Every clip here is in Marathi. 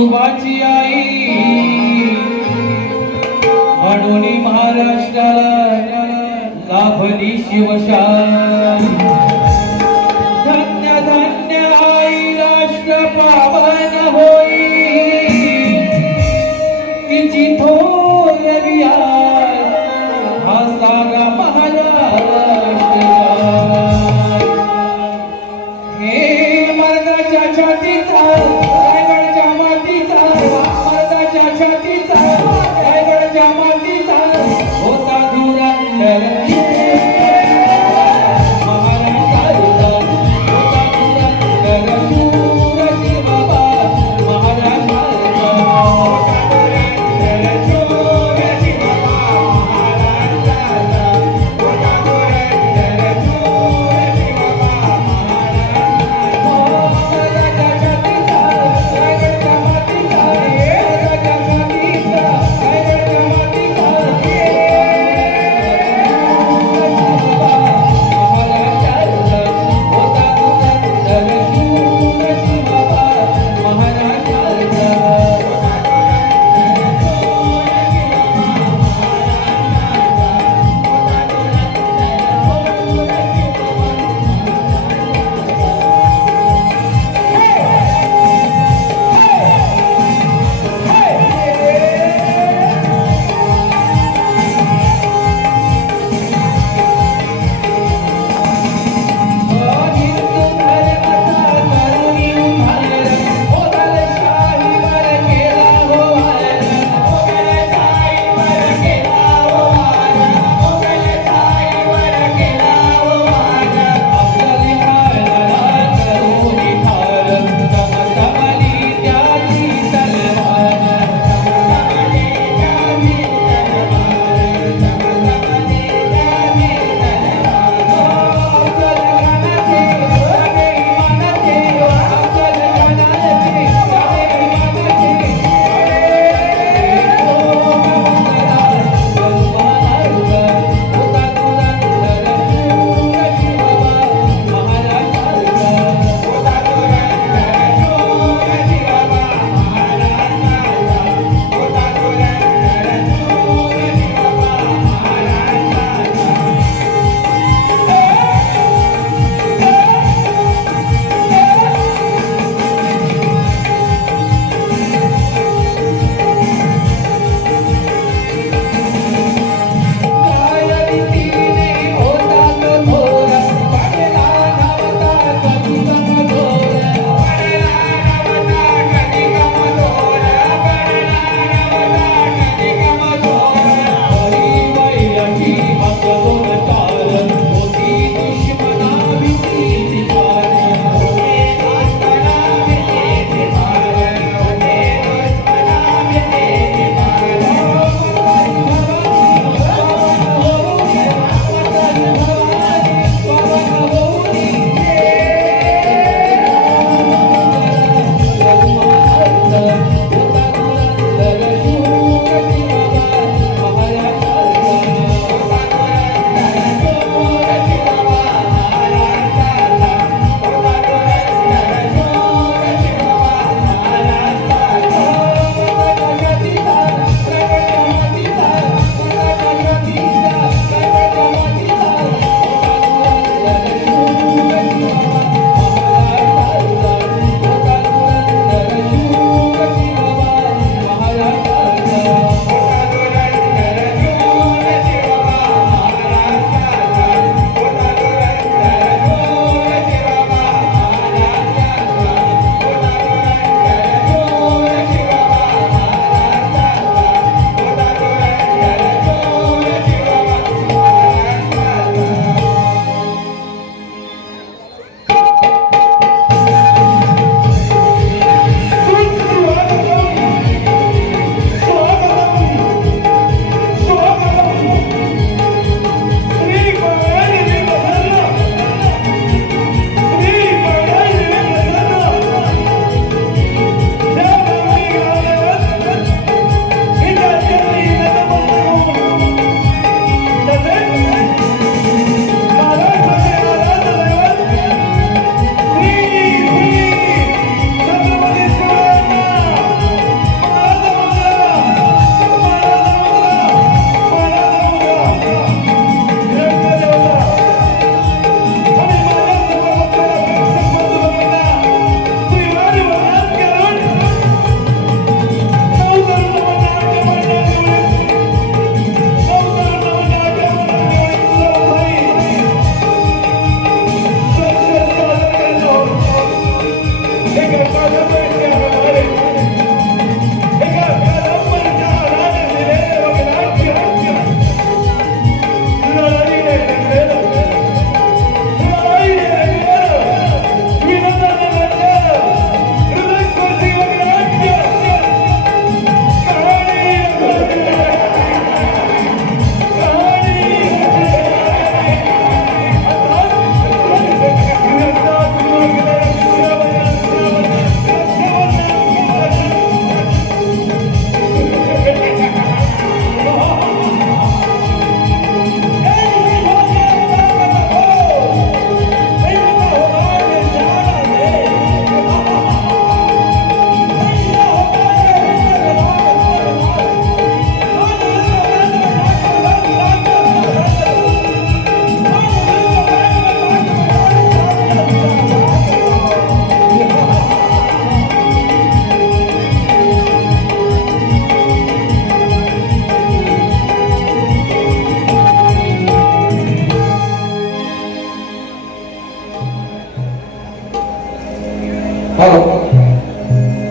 शुभाची आई म्हणून महाराष्ट्राला लाभली शिवशाही. धन्य धन्य आई राष्ट्र पावन होई तिची थोर विहार हा सारा महाराष्ट्र. हे मर्दाच्या छातीचा रायगडच्या मातीचा, मर्दाच्या छातीचा रायगडच्या मातीचा होता धुरंधर.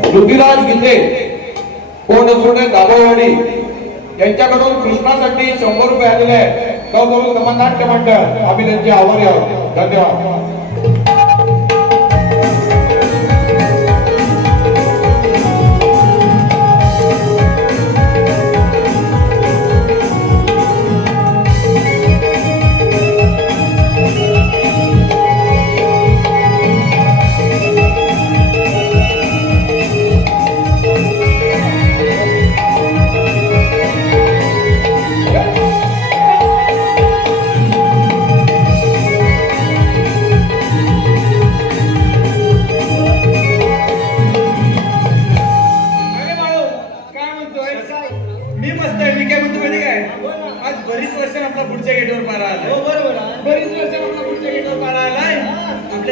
पृथ्वीराज गीते कोण सोडे दाभोळवाडी यांच्याकडून कृष्णासाठी 100 रुपये आलेले आहे. करून नाट्य मंडळ आम्ही त्यांचे आभारी आहोत. धन्यवाद.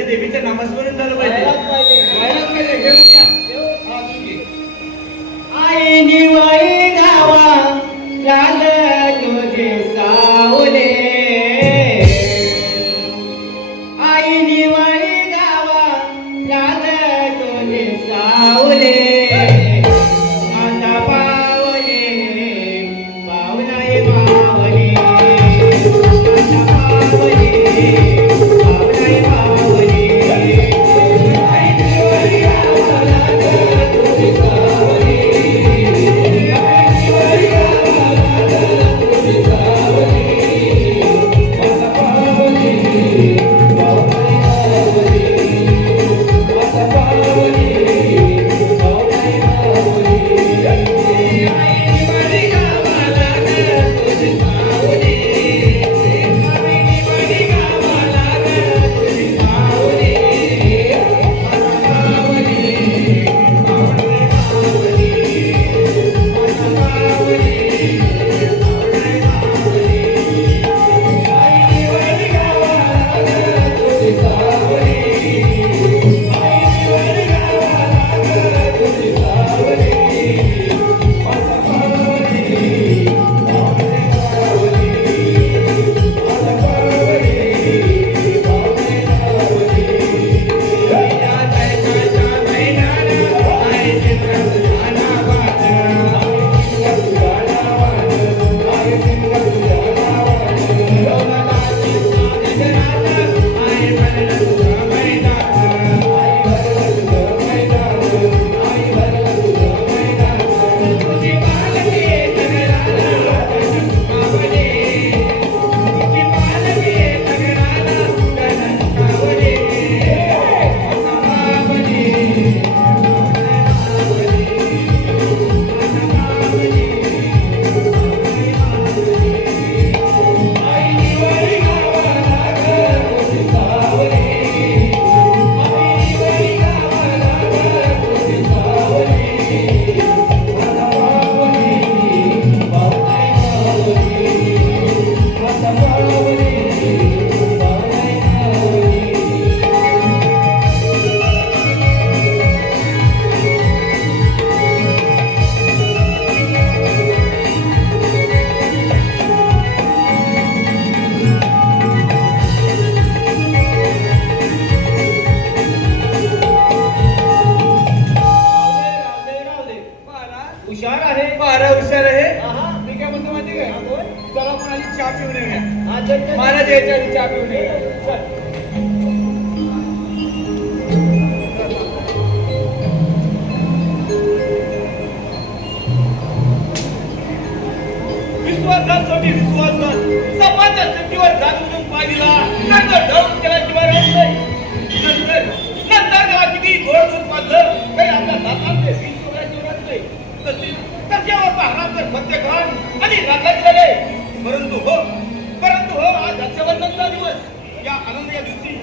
देवीचं नामस्मरण झालं पाहिजे. आई निवाई गावा लाल तुझे सावले, आई निवाई गावा लाल तुझे सावले, माता पावले पावनाय पावले, माता पावले पावनाय पावले. महाराज याच्या आधी चहा पिऊन ये. विश्वासात शेवटी विश्वासात समाजाच्या संधीवर जात म्हणून पाय दिला नंतर ढवळून केला शिवाय राहत नाही. नंतर त्याला किती गोड दूध पाजलं काही आपल्या दातांचे बीज सोडायचे नाही. तशावर हरामकर मद्यपान आणि राखायचे झाले. परंतु हो आज रक्षाबंधनचा दिवस. या आनंदाच्या दिवशी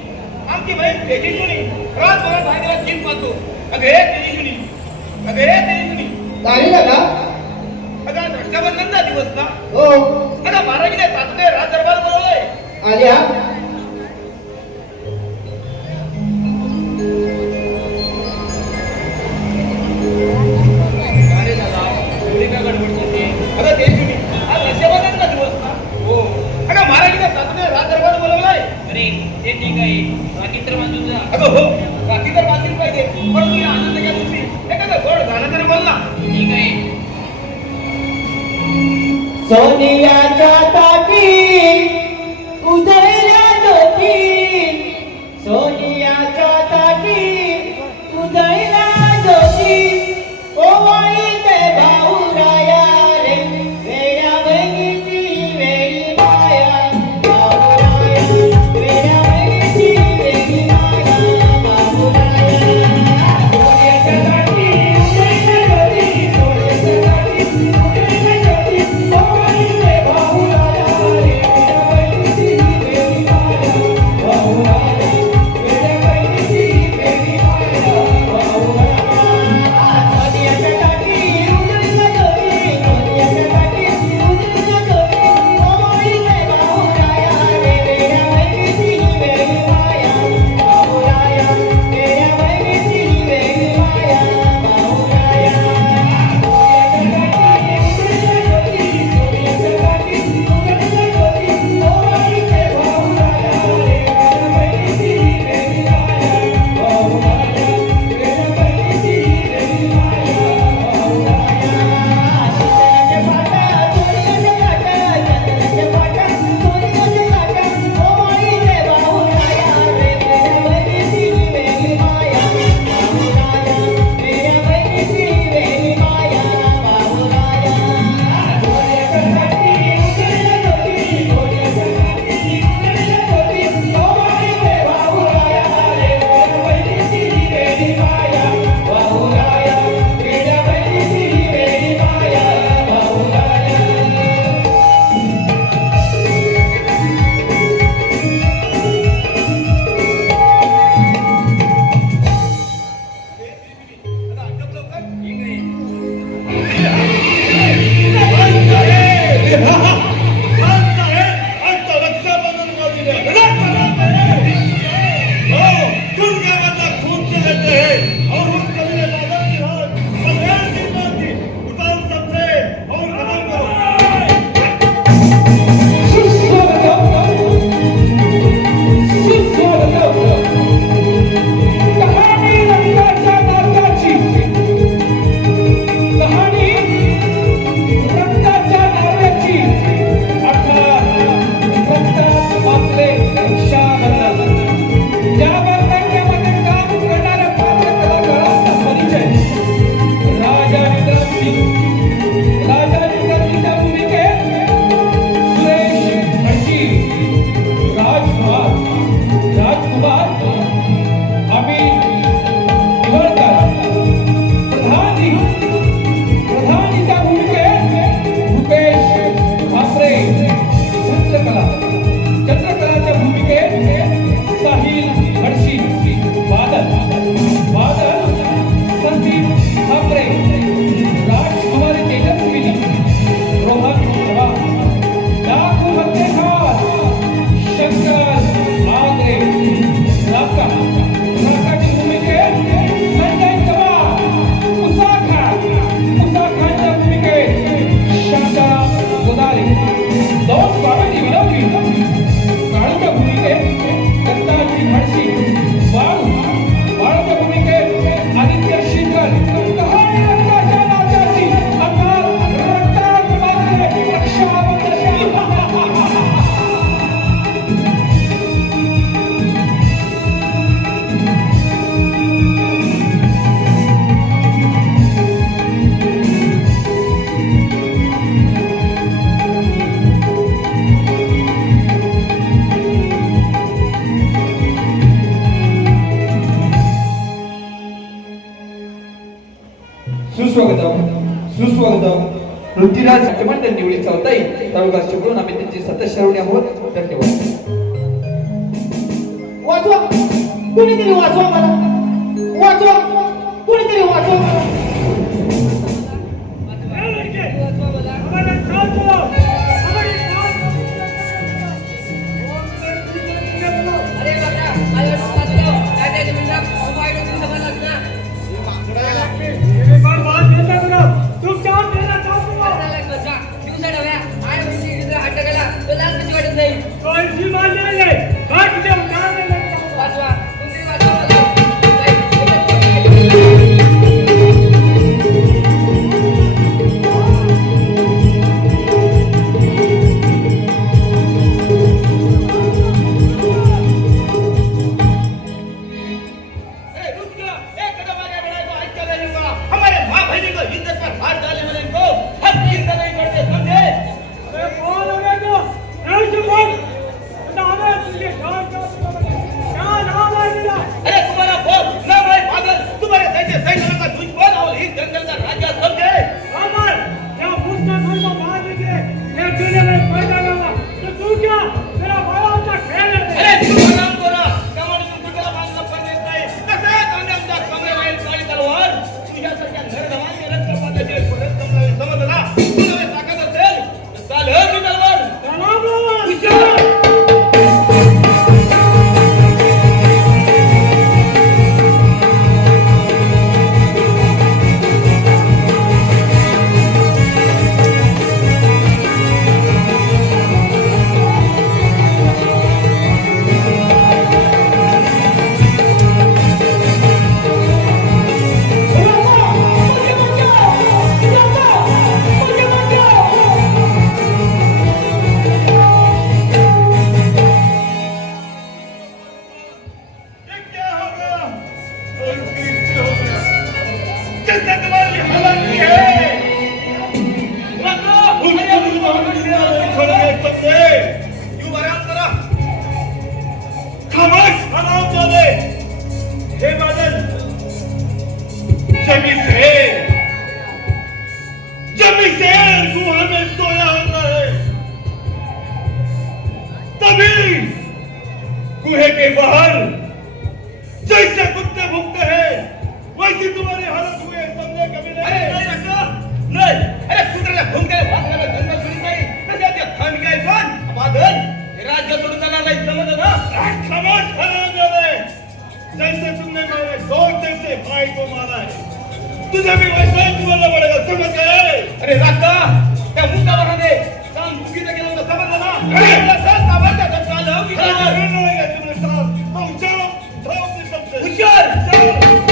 आमची बहीण तेजस्विनी रातभर बाहेरला चिन पाहतो. अगे तेजस्विनी, अगे तेजस्विनी नाही दादा. अगं आज रक्षाबंधनचा दिवस ना. हो. अगं महाराजीने तात्काळ राज दरबार बोलवलंय. आल्या अरे दादा एवढी काय गडबड करते. अगं तेजस्विनी आज रक्षाबंधनचा दिवस ना. हो. अगं महाराजीने तात्काळ राज दरबार बोलवलंय. अरे ते ठीक आहे बाकी तर बाजूला. अगं हो राखी तर बांधलीच पाहिजे, परंतु या आनंदाच्या दिवशी एखादा गोड गाणं तरी बोल ना. ठीक आहे. सोनियाच्या ताटी उधळल्या ज्योती, सोनियाच्या ताटी उधळल्या ज्योती, ओवाळी ते भाऊराया रे, वेड्या बहिणीची वेडी माया, भाऊराया वेड्या बहिणीची वेडी माया, भाऊराया. सोनियाच्या ताटी उधळल्या ज्योती, सोनियाच्या ताटी उधळल्या ज्योती, ओवाळी ते भाऊराया रे, वेड्या बहिणीची वेडी माया, भाऊराया वेड्या बहिणीची वेडी माया, भाऊराया. सोनियाच्या ताटी उधळल्या ज्योती, सोनियाच्या ताटी उधळल्या ज्योती, ओवाळी ते भाऊराया रे, वेड्या बहिणीची वेडी माया, भाऊराया वेड्या बहिणीची वेडी माया, भाऊराया. सुस्वागतम पृथ्वीराज मंडळ निवडी चौथाई तालुका चिपळूण आम्ही त्यांची सतत आहोत. धन्यवाद. वाचवा कुणीतरी वाचवा मला, वाचवा कुणीतरी वाचवा मला. वाचवा चूहे के बाहर जैसे कुत्ते भूखते हैं वैसी तुम्हारी हालत हुई समझे कभी नहीं? अरे नहीं रखो नहीं, अरे कुत्र्याला भूक के भागण्याला जन्म थोडी नाही तसे ते खान काय कोण बादल हे राज्य सोडून जाणार नाही समजलं ना? खामोश हरामजादे, जैसे तुमने मेरे दोस्त जैसे भाई को मारा है तुझे भी वैसा ही बोलना पड़ेगा, समझ गए? अरे रास्ता त्या मुद्दावर दे काम चुकीचं केलं होतं समजलं ना? अरे सर ताबाच्या धक्का लाव की काय नाही का तुम्ही साहब तुम जाओ जाओ अपने सबसे हुशार जाओ.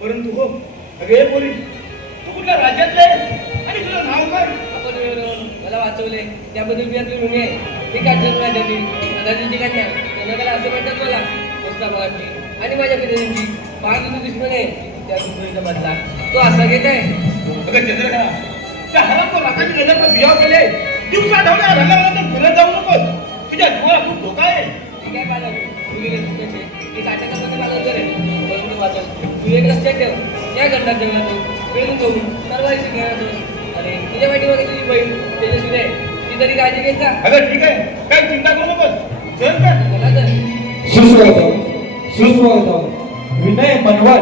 परंतु हो अगे पोरी तू कुठल्या राज्यातले आणि तुझं नाव काय? आपण मिळून मला वाचवले त्याबद्दल मी आपली ऋणी आहे. मी काढलं माझ्याची दादाजीची कन्या जगाला असं म्हणतात मला मुस्ता भावांची आणि माझ्या पित्याची फार तुझं दुश्मन आहे त्या दुश्मनीचा बदला तो असा घेत आहे. अगं चंद्रकला त्या हराम तो राखाची नजर बियाव केले दिवसा ढवल्या रंगाला फिरत जाऊ नकोस तुझ्या जीवाला खूप धोका आहे. मी काय पाहिलं तू गेले तुझ्याचे मी काटाकामध्ये मला करेल परंतु वाचल तू एक लक्षात ठेव या गंडात जगला तू पेरून जाऊन तरवारीची घेणार अरे तुझ्या पाठीमागे तुझी बहीण तेजस्वी आहे ती तरी काळजी घेत जा. अगं ठीक आहे काही चिंता करू नकोस चल तर मला तर सुस्वागतम विनय मनवर.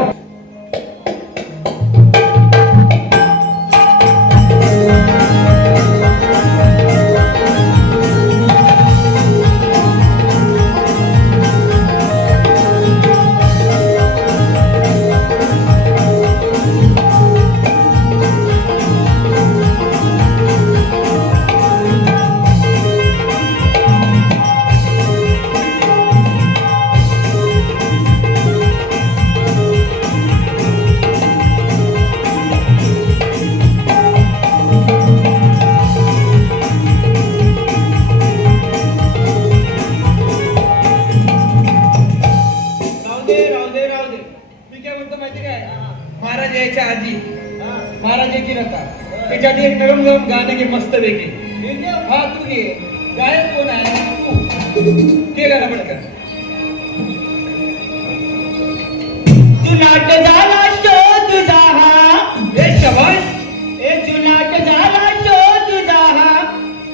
महाराज यायच्या आधी महाराज येते नका त्याच्यासाठी एक नरम नरम गाणं घे मस्त पैकी. हा तू घे गायक कोण आहे तू ते गाणं पडतं. जुनाट झाला शोध तुझा हा ए शबाश ए जुनाट झाला शोध तुझा हा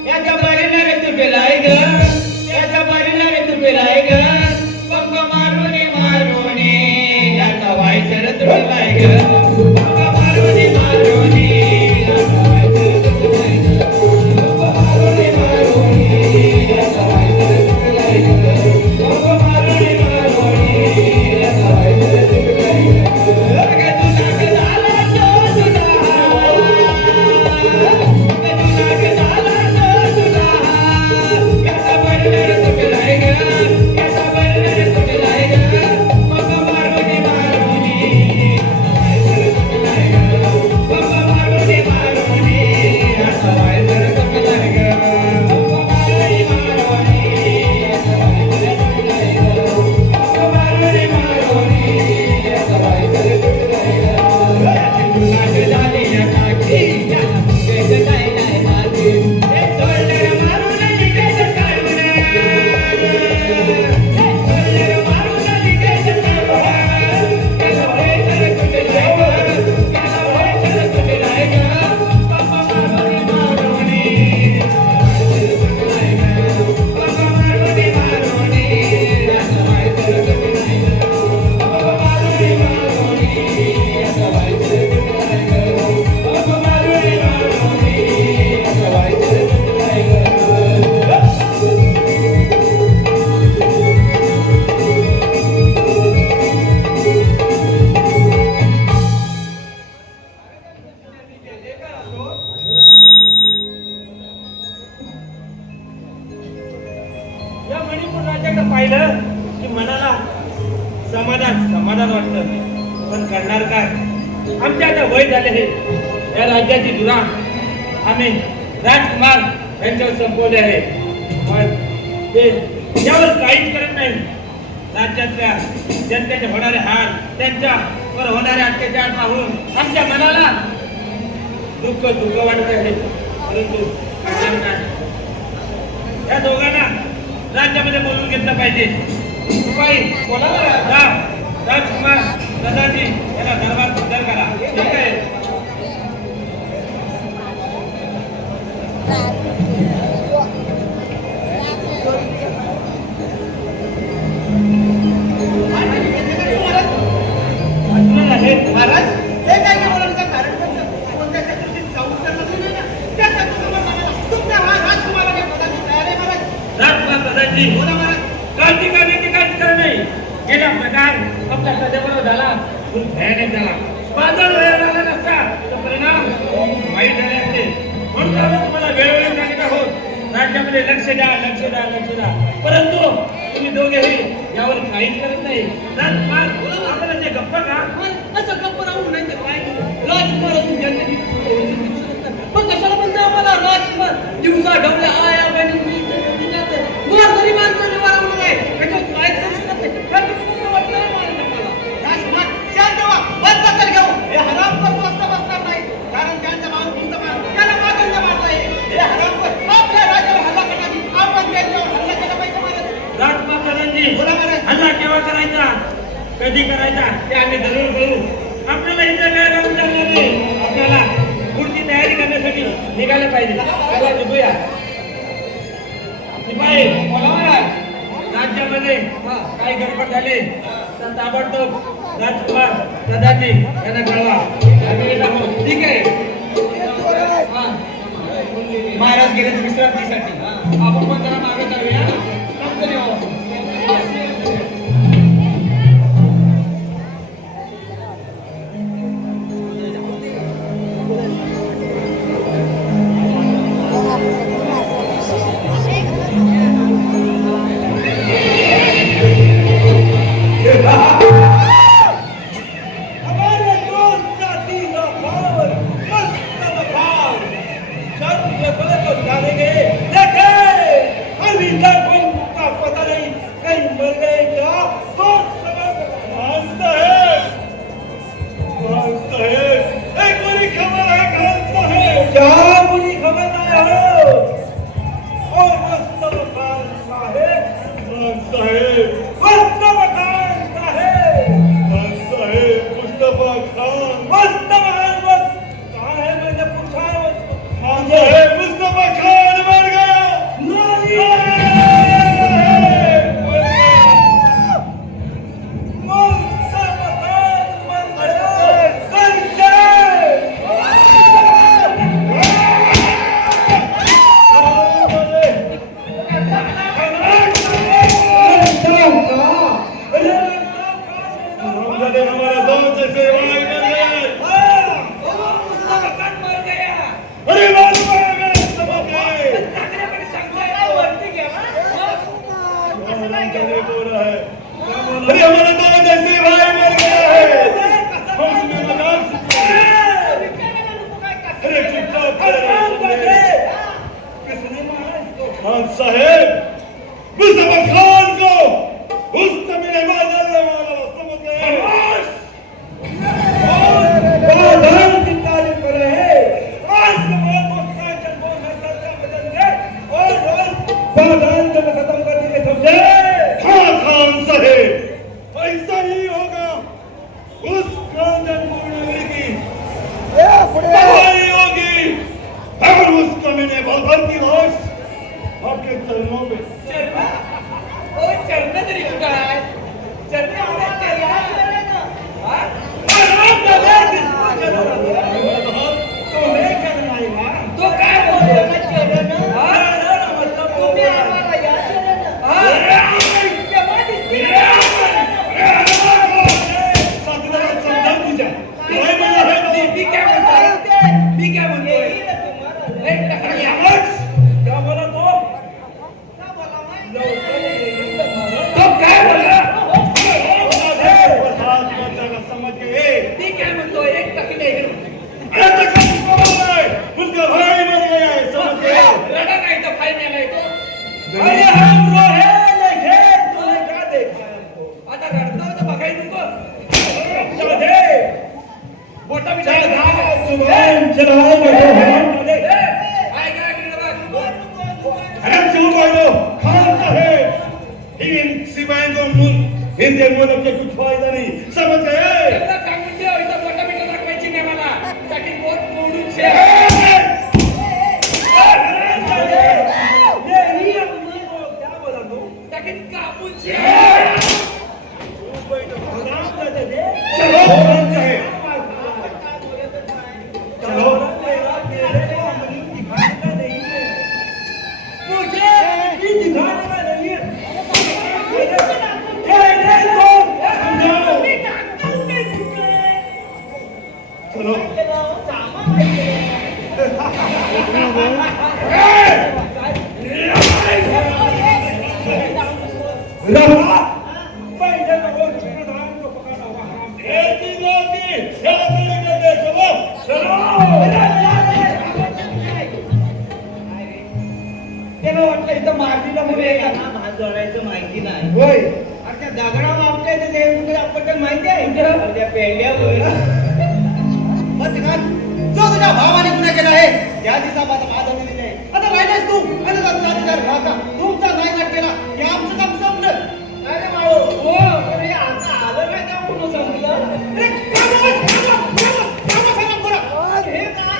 याचा परिणाम तू पेलाय ग याचा परिणाम तू पेलाय ग पंग मारून याचा वायसर तुटलाय ग पंग मारून याचा वायसर तुटलाय ग पंग मारून याचा वायसर तुटलाय ग पंग मारून याचा वायसर तुटलाय ग जुनाट झाला शोध तुझा जुनाट झाला शोध तुझा याचा परिणाम तुटलाय ग याचा परिणाम तुटलाय ग पंग मारून याचा वायसर करणार काय? आमचे आता वय झाले आहे. या राज्याची धुरा आम्ही राजकुमार यांच्यावर संपवले आहे. पण ते यावर काहीच करत नाही. राज्यातल्या जनतेचे होणारे हाल, त्यांच्यावर होणारे अत्याचार पाहून आमच्या मनाला दुःख वाटत आहे. परंतु करणार काय? या दोघांना राज्यामध्ये बोलून घेतलं पाहिजे. उपाय बोलावा. राजकुमार दादाजी यांना दरबार हजर करा. ठीक आहे. महाराज हे काय काय बोलायचं कारण कोणत्या चक्रात जाऊ शकत नाही ना. त्या चक्रात तुमच्या हा राजकुमाराने पदाची तयार आहे महाराज. राजकुमार दादाजी बोला महाराज. काळजी करण्याची काहीच कारण नाही. गेला प्रकार आपल्या सध्याबरोबर झाला, खूप भयानक झाला. बाजार व्हायला लागला नसता तर परिणाम वाईट झाले असते. म्हणून आम्ही तुम्हाला वेळोवेळी सांगत आहोत, राज्यामध्ये लक्ष द्या. परंतु तुम्ही दोघेही यावर काहीच करत नाही. राजकुमार आपल्याला ते गप्पा का? असं गप्प राहून नाही तर काय राजकुमार असून जनतेची पण कशाला म्हणतो आम्हाला राजकुमार? दिवसा ढवल्या आया बहिणी गोरगरिबांचं निवारण नाही. त्याच्यात काहीच करू शकत नाही. वाटलं आम्हाला. राजकुमार शांत व्हा. बंद तर घेऊ. हे हरामखोर स्वस्त बसणार नाही. कारण त्यांचा माणूस पुस्तकात त्याला मागंड मारला आहे. हे हरामखोर आपल्या राज्यावर हल्ला करण्याची आपण त्यांच्यावर हल्ला केला पाहिजे महाराज. राजकुमार दादाजी बोला महाराज. हल्ला केव्हा करायचा, कधी करायचा ते आम्ही जरूर करू. आपल्याला इथे वेळ लागून चालणार नाही. आपल्याला पुढची तयारी करण्यासाठी निघायला पाहिजे. चला बघूया. शिपाई बोला महाराज. राज्यामध्ये काही गडबड झाली तर ताबडतोब राजकुमार दादाजी यांना कळवा. आम्ही येत आहोत. ठीक आहे महाराज गेले विश्रांतीसाठी. आपण पण जरा मागे जाऊया. कंपनी खान साहेब मुस्तफा खान को उस कमीने बादल ने मारा समझ गए और धर्म की तारीफ कर रहे हैं आज के बाद मुस्तफा खान को सरकार बदल दे और रोज बादान को खत्म कर दिए समझे। हाँ खान साहेब पट्टा चल बिटा हाँ जुबान चलाओ बैठो काय काय केलं बा अरे चुप बैठो खान साहेब इन सिपाहियों को हिंदे मुल्क के कुछ फायदा नहीं समझ गए त्याला सांगून द्या इथं पट्टा बिटा दाखवायची नाही मला ताकी पोट मोडून शे क्या बोला तू ताकी कापून शे चलो खान साहेब चलो मुझे भी दिखाने का नहीं है चलो रहा पहले तो वो प्रधान को पकड़ा हुआ हराम त्याला वाटलं इथं मारलीला मुले हात जोडायचं माहिती नाही होय अरे त्या दगडा मागताय ते देव आपण माहिती आहे त्या पेंड्या मग जो तुझ्या भावाने गुन्हा केला आहे त्या दिवसात माझं दिली नाही आता राहिलास तू आणि साथीदार राहता तुमचा नाही केला हे आमचं काम संपलं अरे माळो हो अरे आता आलं काय त्या पूर्ण संपलं अरे काम करा हे काय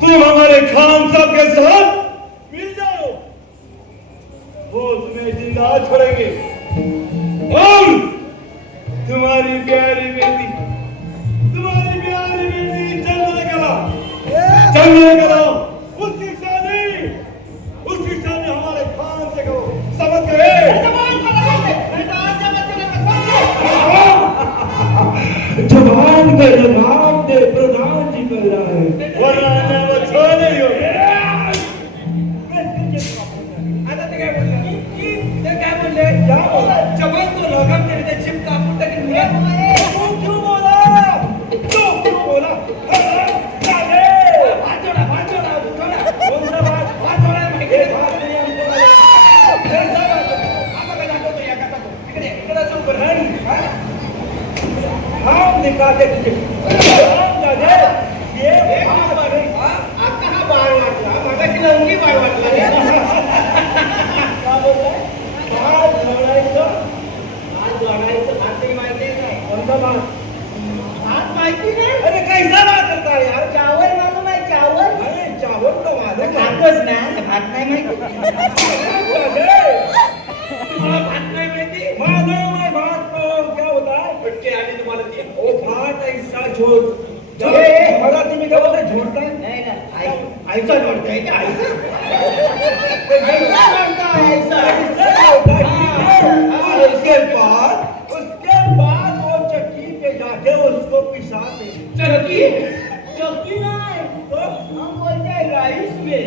तुम हमारे खान साहब के साथ मिल जाओ वो तुम्हें जिंदा छोड़ेंगे और तुम्हारी प्यारी बेटी चंद्र करो उसकी शादी हमारे खान से करो समझ गए जवान का जवाब दे प्रधान जी कर रहा है वरना वो छोड़े हो आता ते काय बोलले क्या बोला जवान तो लगाम दे त्या चिप कापून टाकेल मुलात क्यों बोला निकाले तुझे आता हा बाळ वाटला मागाशी लंगी बाळ वाटला हात जोडायचं हात माहिती नाही कोणता बात हात माहिती नाही अरे कैसा बात करता है यार चावल मालूम आहे चावल अरे चावल तो मालूम है खातच नाही भात नाही माहिती तुम्हाला भात नाही माहिती मालूम है बात को क्या होता है फटके आले तुम्हाला ते वो भात ऐसा झोट मराठी में क्या बोलते हैं झोटता है नाही ना ऐसा जोडतोय का ऐसा उसके बाद वो चक्की पे जाके उसको पिसाते चक्की चक्की नाही हम बोलते हैं राइस मिल।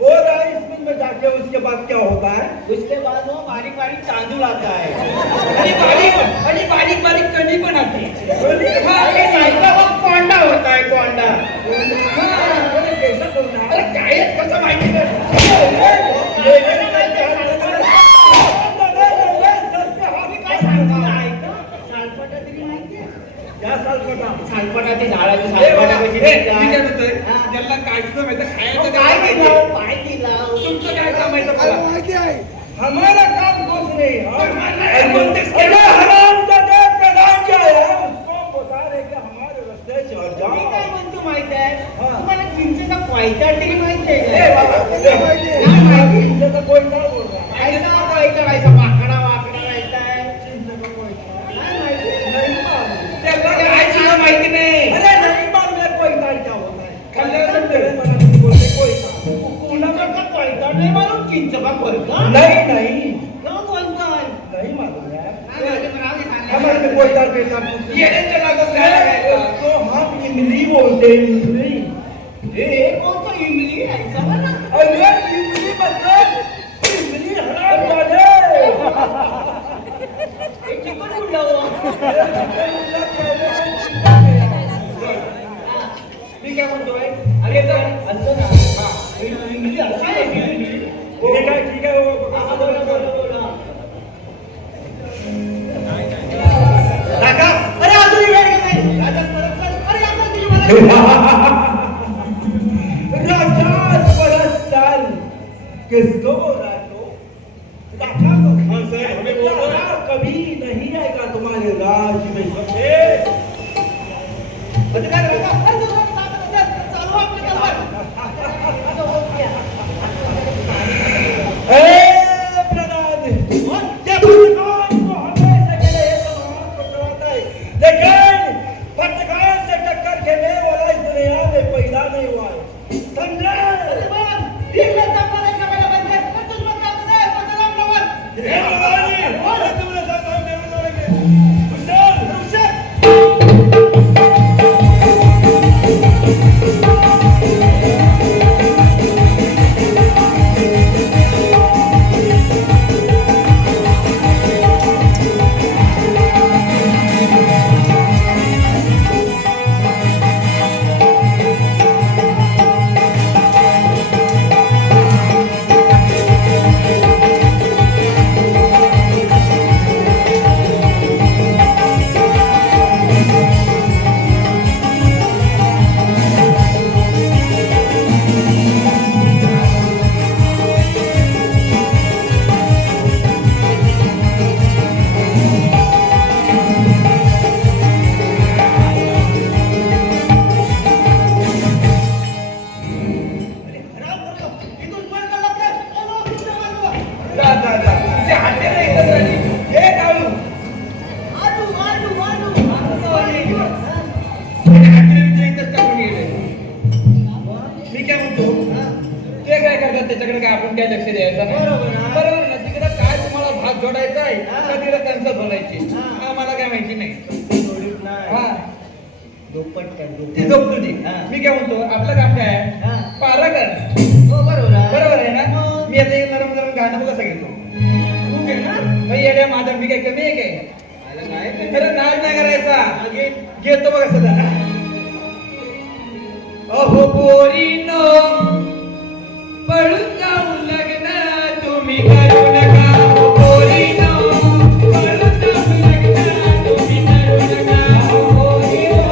वो राइस मिल में जाके उसके बाद क्या होता है? उसके बाद वो बारीक बारीक तांदूल आता है आणि बारीक बारीक कणी पण आते आगे साइडला वो कोंडा होता है कोंडा अरे काय कसं माहिती नाही सालपटाची झाडाची सालपटा कशी त्याला काय सुद्धा माहिती खायचं काय दिला पाय दिला तुमचं काय काम आहे मला हमारा काम कुछ नहीं बोलतेस की? हरामजादे प्रधान क्या है उसको बता रहे कि हमारे रास्ते से हट मी जाओ काय म्हणतो माहित आहे हा. तुम्हाला चिंचेचा कोयता तरी माहित आहे ए का? बाबा, तुझे माहिती आहे? नाही माहिती. चिंचेचा कोई क्या बोल रहा है? ऐसा कोयता राहायचा वाकडा वाकडा राहायचा आहे चिंचेचा कोई क्या? नाही माहिती नहीं मालूम। त्याला काय सुद्धा माहिती नाही अरे नहीं मालूम है कोई क्या क्या होता है खाल्ल्यावर समजेल. तेरे मना नहीं बोलते कोई क्या। कोणाकडचा कोयता नाही मालूम चिंचेचा कोयता नहीं नहीं का बोलताय नहीं मालूम यार काय माहिती मला आधी सांगा. हमारे में कोई तार बेटा कुछ येण्याच्या नादात काय लागायचं? उसको हम इमली बोलते हैं इमली हे कोणतं इमली ऐसा बना अरे इमली मतलब इमली हरामजादे हे चिकन उडलं मी काय म्हणतोय अरे तर असं ना इमली असं आहे इमली ठीक है वो हा, बोला, बोला, बोला. काका अरे अजून वेळ नाही राजा परत चल. अरे आता तुझी मला राजा परत चाल किसको बोला तो राजा को हाँ सर हमें बोला कभी नहीं आएगा तुम्हारे राज में समझे म्हणजे काय राजा? अरे तो चालू आपलं तलवार. असं होत नाही. ए प्रधान ये पत्रकार को हमेशा के लिए सम्मान को चढ़ाता है लेकिन पत्रकार से टक्कर खेलने वाला इस दुनिया में पैदा नहीं हुआ है समझे अरे बाबा, इंग्लंड आपला एक नवीन बंद आहे. पण तुझं काय होतं रे? बदला प्रवास. हे महारानी अरे तुमने साथ में लड़ेंगे कुशल कुशल इथून वर करा ते. अरे, इथं मागवा. जा जा जा तुझे हाते नाही इथं झाली. हे काढू आलू, आलू, आलू. आलू, आलू. इथंच टाकून गेले. मी काय म्हणतो ते काय करतात त्याच्याकडे काय आपण काय लक्ष द्यायचं नाही बरोबर आहे. बरोबर ना तिकडे काय तुम्हाला भाग जोडायचा आहे हा. का तिकडे त्यांचं बोलायची हा. आम्हाला काय माहिती नाही जोडीत नाही. हा दुप्पट कर, दुप्पट. ती झोप तुझी हा. मी काय म्हणतो आपलं काम काय आहे हा. पारा कर हो, बरोबर आहे. बरोबर आहे ना हो. मी आता एक नरम नरम गाणं कसं घेतो तू घेणार? भाई येड्या माझा मी काय कमी आहे काय अरे नाही ते. खरं नाच नाही करायचा आगे. घेतो बघा सदा अहो पोरीनो पळून जाऊ लग्न तुम्ही करू नका अहो पोरीनो पळून जाऊ लग्न तुम्ही करू नका अहो पोरीनो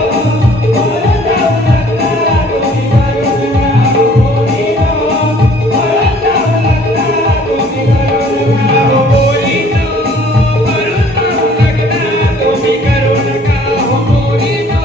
पळून जाऊ लग्न तुम्ही करू नका अहो पोरीनो पळून जाऊ लग्न तुम्ही करू नका अहो पोरीनो पळून जाऊ लग्न तुम्ही करू नका अहो पोरीनो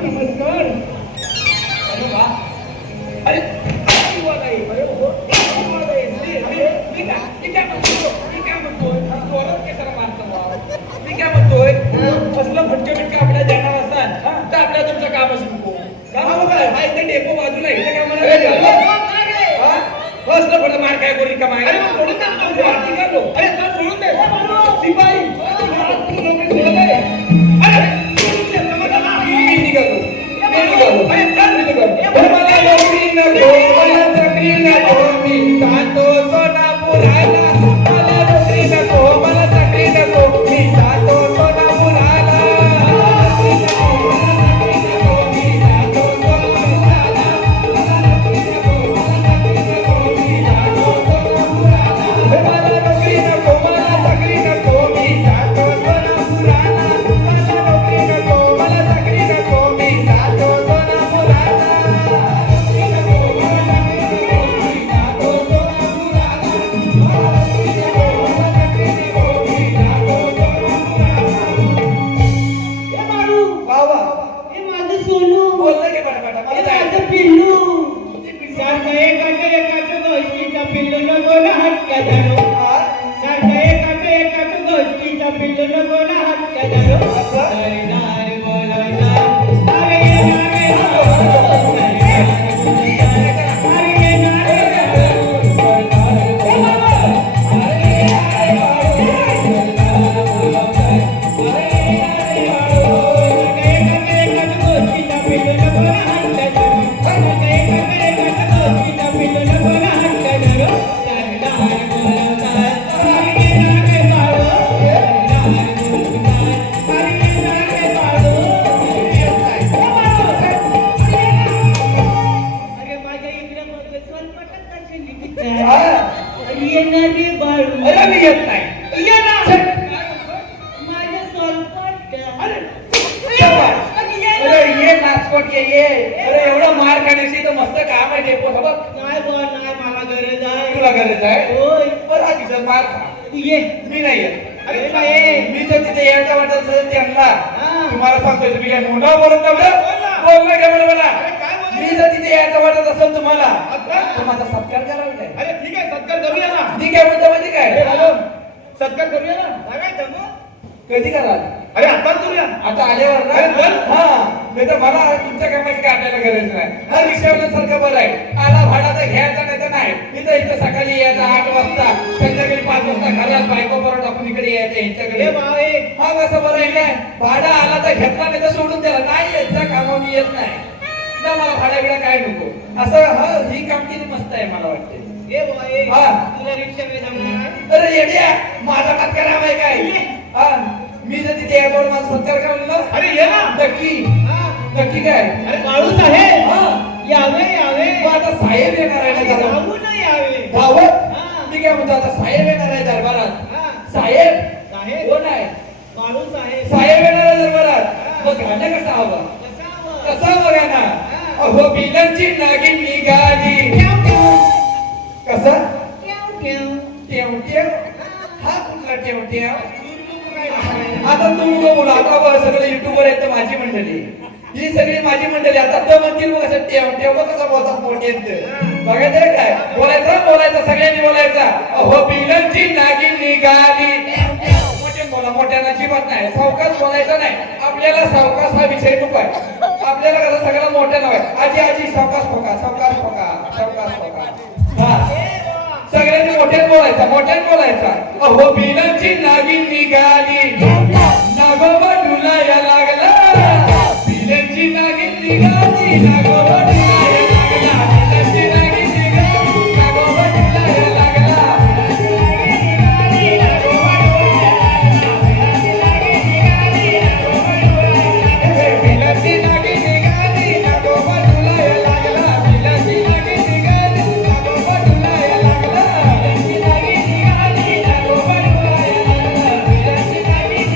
नमस्कार. अरे वा. अरे काय युवक आहे? अरे हो. युवक आहे. मी काय म्हणतोय? जोरात कशाला मारतो बा? मी काय म्हणतोय? कसलं फटके आपल्या जाणार असाल तर आपल्या तुमचं काम असं नको. काम काय? हा इथे डेपो बाजूला आहे. इथे काय म्हणा? बसलं पडलं मार काय करू का मार? अरे सोडून दे. अरे सर सोडून दे. शिपाई. सोडून दे. अरे सोडून दे. समजलं ना? मी निघालो. अरे चल मी निघालो. मला नोकरी नको, मला चाकरी नको, मी जातो सोलापुराला. मला नोकरी नको, मला चाकरी नको, मी जातो सोलापुराला. मला नोकरी नको, मला चाकरी नको, मी जातो सोलापुराला. मला नोकरी नको, मला चाकरी नको, मी जातो सोलापुराला. हे मारू बाबा हे माझं सोनू बोललं की पटापटा मला हे जायचं. माझं पिल्लू सारखं एकाचं गोष्टीचा पिल्लू नको ना हट्ट धरो सारखं एकाचं गोष्टीचा पिल्लू नको ना हट्ट धरो सरदार बोलायला अरे येणारे हो, सरदार बोलायला. अरे येणारे हो, सरदार बोलायला. अरे येणारे हो, सरदार बोलायला. अरे येणारे हो, एकाचं गोष्टीचा पिल्लू नको ना हट्ट धरो सारखं एकाचं गोष्टीचा पिल्लू नको ना हट्ट धरो सरदार बोलायला. अरे येणारे बाळो, सरदार बोलायला. अरे येणारे बाळो, अरे माझ्या इकडे बघ स्वल्पटात कशी लिखित आहे. अरे येणारे बाळो. अरे मी येत नाही. ये ना. माझं स्वल्पट. अरे ये नाचपट ये. अरे एवढं मार खाण्याची तर मस्त काम आहे डेपो. बघ नाही बा नाही मला गरज आहे. तुला गरज आहे. होय बरं हा दिवस मार खा. तू ये. मी नाही येत. अरे नाही. मी तर तिथे यायचं वाटत असेल त्यांना हा. तुम्हाला सांगतोय तुम्ही काय मोठा बोलत नाही बोलणं घ्या बरं मला. अरे काय बोलायचं? मी जर तिथे यायचं वाटत असेल तुम्हाला अच्छा. तर माझा सत्कार कराल काय? अरे ठीक आहे सत्कार करूया ना. मी काय म्हणतो माहिती अरे काय? हॅलो सत्कार करूया ना. बघायचं मग. कधी कराल? अरे आता करूया. आता आल्यावर ना? अरे चल. हा नाही तर मला तुमच्या कामाची काय आपल्याला गरज नाही. हा रिक्षावाल्यासारखं बरं आहे. आला भाडा तर घ्यायचा नाही तर नाही. इथं सकाळी यायचं 8 वाजता संध्याकाळी 5 वाजता घरात बायको बरोबर आपण इकडे यायचं हे यांच्याकडे. बावे. हा कसं बरं आहे काय? भाडा आला तर घेतला नाही तर सोडून द्याला. नाही यायचा कामा मी येत नाही ना. मला भाडा बिडा काय नको. असं हा ही कामगिरी मस्त आहे मला वाटते. हे बावे. हा. तुला रिक्षा वे जमणार आहे? अरे येड्या माझा सत्कार हवाय काय? हा मी जर तिथे यावर माझा सत्कार करायला अरे ये ना. नक्की हा. नक्की काय? अरे बाळू साहेब हा यावे यावे. मग आता साहेब येणार आहे ना जरा. जाऊ ना यावे. धावत हा. मी काय म्हणतो आता साहेब येणार आहे दरबारात. हा. साहेब साहेब कोण आहे? बाळू साहेब. साहेब येणार आहे दरबारात. मग गाणं कसं हवं? कसा हवा? कसं हवं गाणं? अहो बिलांची नागिन निघाली. कसं? टेव टेव. हा कुठला टेव टेव? आता तुम्ही बोला. आता बघ सगळे युट्यूबर आहेत तर माझी मंडळी. ही सगळी माझी मंडळी. आता तर म्हणतील मग असं टेव टेव कसं बोलतात मोठे बघायचं काय? बोलायचं सगळ्यांनी बोलायचा. अहो बिलांची नागिन निघाली. मोठे बोला. मोठ्यानं अजिबात नाही. सावकाश बोलायचं नाही. आपल्याला सावकाश हा विषय नको आहे. आपल्याला कसं सगळं मोठ्यानं आहे. आजी सावकाश फोका सावकाश फोका सावकाश फोका. हा सगळ्यांनी मोठ्यात बोलायचा. अहो बिलांची नागिन निघाली. नागोबा डुलाया लागला. बिलांची नागिन निघाली. नागोबा डुलाया लागला. बिलांची नागिन निघाली. नागोबा डुलाया लागला. बिलांची नागिन निघाली. नागोबा डुलाया लागला. बिलांची नागिन निघाली. नागोबा डुलाया लागला. बिलांची नागिन निघाली. नागोबा डुलाया लागला. बिलांची नागिन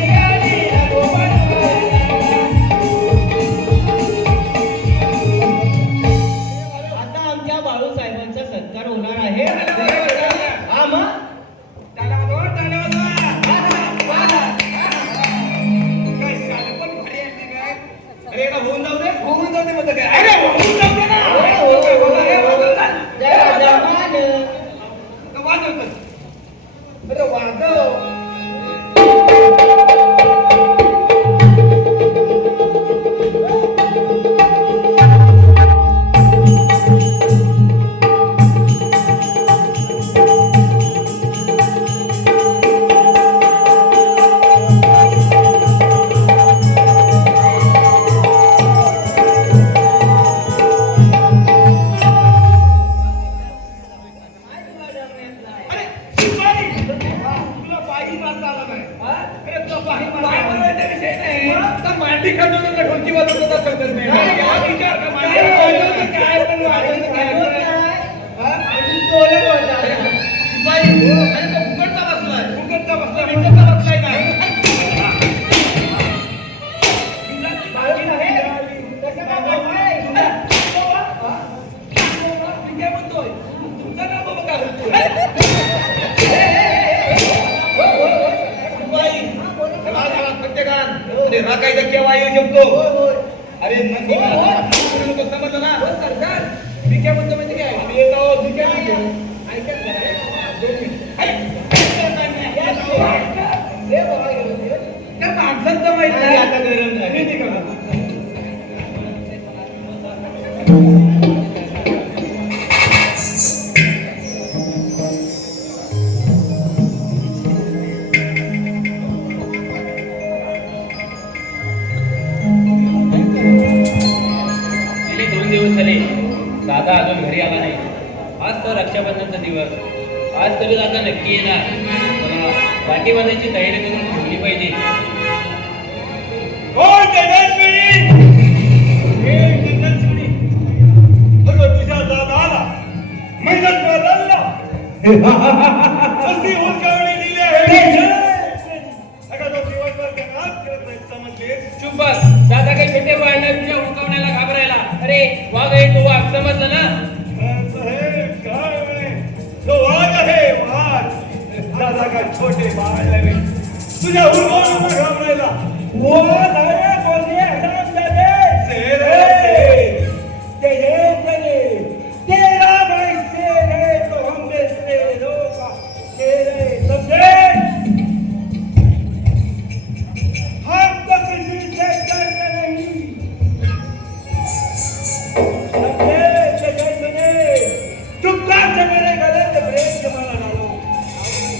विषय नाही तर मांडी खातो तर ढोलकी वाजवत होता संकल्प नाही याला विचार का मांडी वाजवत काय पण वाजवत काय शिपाई आणि तो फुकटचा बसलाय विकतचा बसलाय नाही राखायचा केव्हा येऊ शकतो अरे समजलं ना सरकार मी काय म्हणतो माहिती काय आम्ही येत आहोत मी काय म्हणतो ऐकत त्या माणसांचं माहित नाही आता गरम नाही दादा अजून घरी आला नाही आज तर रक्षाबंधनचा दिवस आज तरी दादा नक्की येणार मला वाटी बांधायची तयारी करून ठेवली पाहिजे तुझ्या दादाला मेहनत बदलला अशी हुलकावणी दिली आहे अगं तो दिवसभर घरात करत नाही समजले चुप बस दादा काही छोटे व्हायला तुझ्या हुलकावण्याला घाबरायला अरे वाघ आहे तो वाघ समजलं ना साहेब काय म्हणे तो वाघ आहे वाघ दादा काय छोटे बाळ नव्हे तुझ्या हुलकावण्याला घाबरायला वो नाही बोलणे हराम जादे तेरा भाई शेर है तो हम में शेरों का शेर है समझे हम तो किसी से डरते नहीं चुपचाप से मेरे गले से प्रेम की माला डालो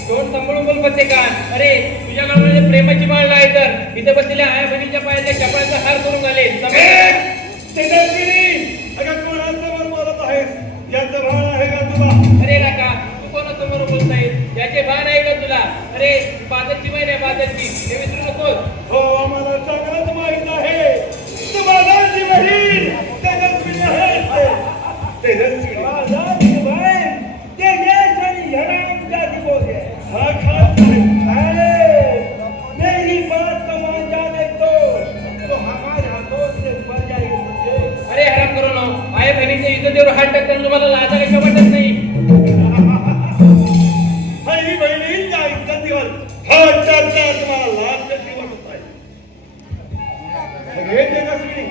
दोन सांभाळून बोल पत्ते कान अरे तुझ्या गळ्यामध्ये प्रेमाची माळ आहे तर इथे बसलेल्या आया बहिणीच्या पायाच्या चपळाचा हार करून घाले अगं कोणासमोर बोलत आहेस याचं भान आहे का तुला अरे काका तू कोणासमोर बोलताय याचे भान आहे का तुला अरे बादलची बहीण आहे बादलची हे विसरू नकोस हो आम्हाला चांगलंच माहित आहे तू बाजारची बहीण तेजस्विनी आहे तेजस्विनी बाजारची बहीण तेजस्विनी हराम जाती बोले हाँ खान मेरी बात को मान जाने तो हमारे हाथों से मर जाएगी मुझे अरे हराम करू नो आया बहिणीच्या इज्जतीवर हात टाकताना तुम्हाला लाजा कशा वाटत नाही ही बहिणीच्या इज्जतीवर हात टाकता तुम्हाला लाज कशी वाटत आहे हे तेजस्विनी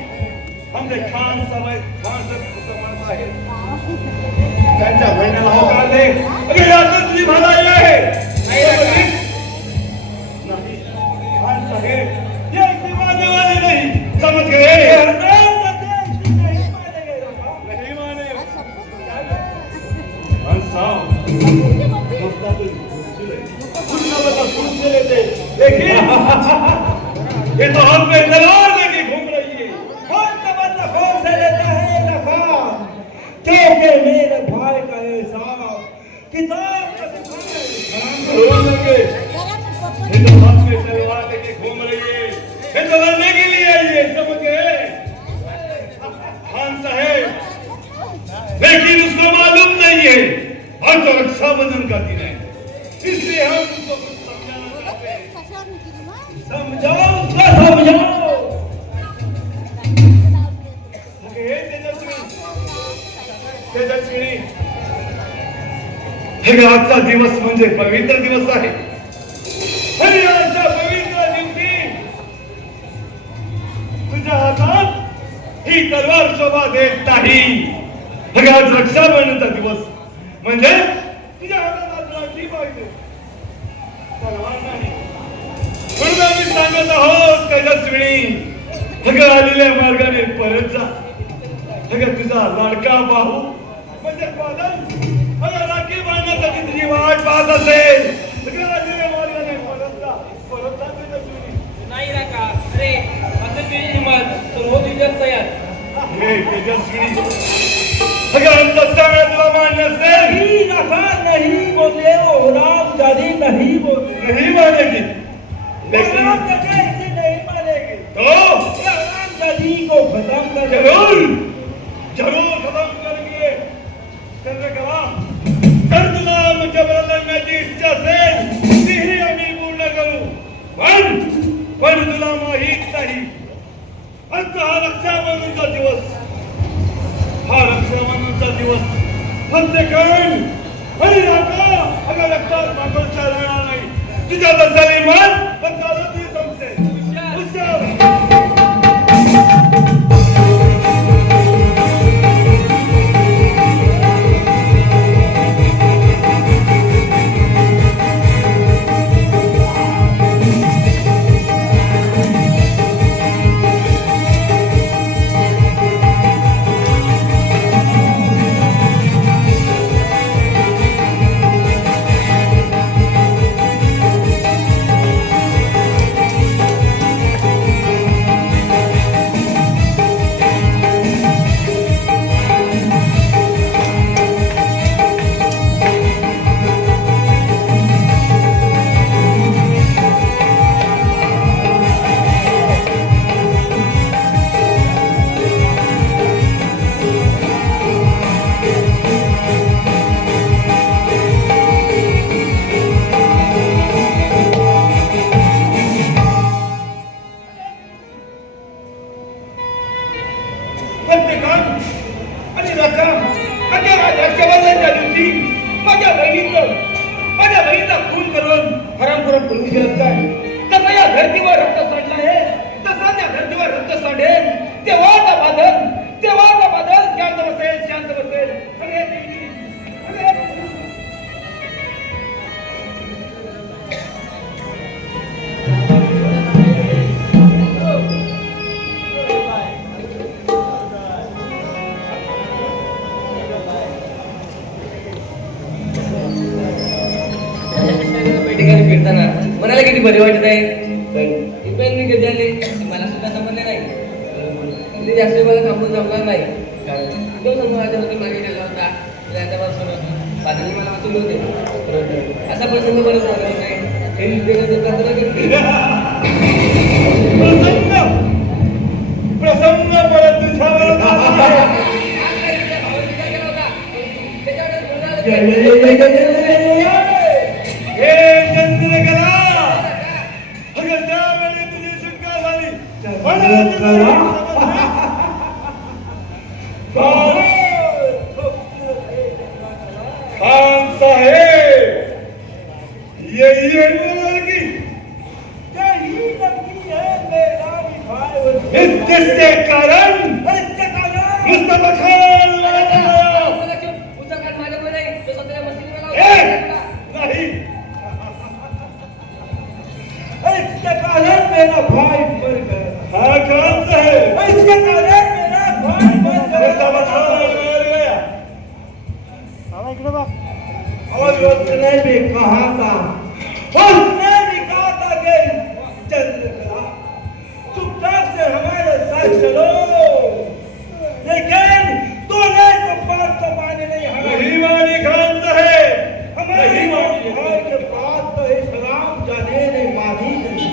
हमने खान समय खान से समझता है त्यांच्या बहिणीला होकार दे अगं यातच तुझी भलाई आहे नाही खान साहेब ये दीवाने वाले नहीं समझ गए नहीं माने साहब लेकिन ये तो हम पे दलाल लेके घूम रही है कौन सा बदला कौन से लेता है नफा क्योंकि मेरे भाई का एहसास किताब का हिंदुस्तान में तलवार लेके घूम रही है ये तो लड़ने के लिए आई है समझ गए खान साहेब लेकिन उसको मालूम नहीं है आज तो रक्षाबंधन का दिन है इसलिए हम उसको कुछ समझाना चाहते हैं समझाओ उसका समझाओ तेजस्विनी हे आजचा दिवस म्हणजे पवित्र दिवस आहे आणि आजच्या पवित्र दिवशी तुझ्या हातात ही तलवार शोभा देत नाही अगं आज रक्षाबंधनचा दिवस म्हणजे तुझ्या हातात राखी पाहिजे तलवार नाही म्हणून आम्ही सांगत आहोत तेजस्विनी अगं आलेल्या मार्गाने परत जा अगं तुझा लाडका भाऊ म्हणजे बादल अगं राखी बांधण्यासाठी तुझी वाट पाहत असेल अगं आलेल्या मार्गाने परत जा तेजस्विनी नाही काका अरे आता तुझी हिंमत तर हो तुझ्या तयार हे तेजस्विनी अगर हम सच्चा में तुला मान्य असेल नहीं नफा नहीं बोले और राम जादी नहीं बोले नहीं मानेगी लेकिन ऐसे नहीं जरूर जरूर खतम करेंगे चंद्र कला तर तुला आमच्या लढण्याची इच्छा असेल तीही आम्ही पूर्ण करू पण तुला माहीत नाही आता हा रक्षाबंधनचा दिवस प्रत्येकान आणि राखा अगं रक्तात मागोच्या राहणार नाही तुझ्या बसाली मन पण चालत ती संपते हुशार माझ्या बहिणीचा खून करून हरामखोर पळून गेलं काय तसं या धरतीवर रक्त सांडलं आहे तसं त्या धरतीवर रक्त सांडेल तेव्हा का बादल शांत बसेल अरे देवी, अरे देवी. ठिकाणी फिरताना मनाला किती बरे वाटत आहे मी कधी आले मला सुद्धा समजले नाही कधी जास्त मला थांबून जमणार नाही तो समजा माझ्यामध्ये मागे गेला होता त्याच्यापासून बाजूने मला वाचवले होते असा प्रसंग बरं झाला नाही प्रसंग परत तुझ्यावर हे चंद्रकला अगं त्यावेळी तुझी सुटका झाली खान साहेब यही है वो लड़की यही लड़की है मेरा भाई इसके कारण मुस्तफा खान नहीं इसके कारण मेरा भाई मर गया हाँ खान साहब इसके कारण मेरा भाई मर गया मर गया और उसने भी कहा था कि चंद्रकला चुपचाप से हमारे साथ चलो लेकिन तूने तो बात तो माने नहीं मानी खान साहब हमारे भाई के बात तो इस्लाम जाने नहीं मानी नहीं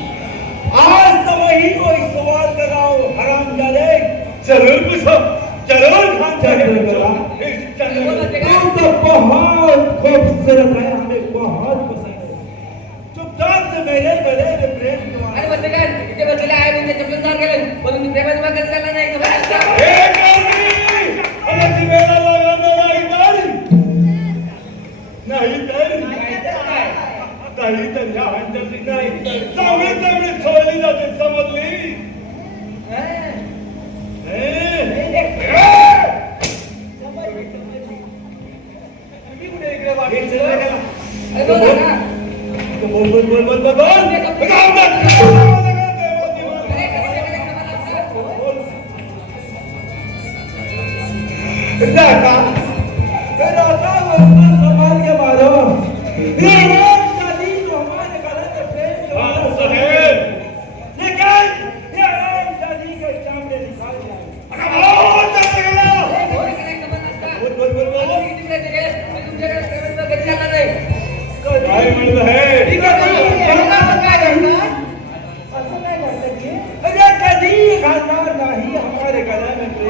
आज तो वही कोई सवाल कराओ हराम जाने जरूर पूछो जरूर खान साहब तुम तो बहुत खूबसूरत है हमें बहुत पसंद है चुपचाप से मेरे गले में प्रेम अरे बंद कर इथे बसलेला आहे म्हणजे चपलदार गेलं म्हणून मी प्रेमात मागत चालला नाही अरे वेळा लागणार नाही तर ह्या अंजली नाही चांगली सोडली जाते समजली समाज के मारो काय म्हणलं है कधी घालणार नाही हमारे गले में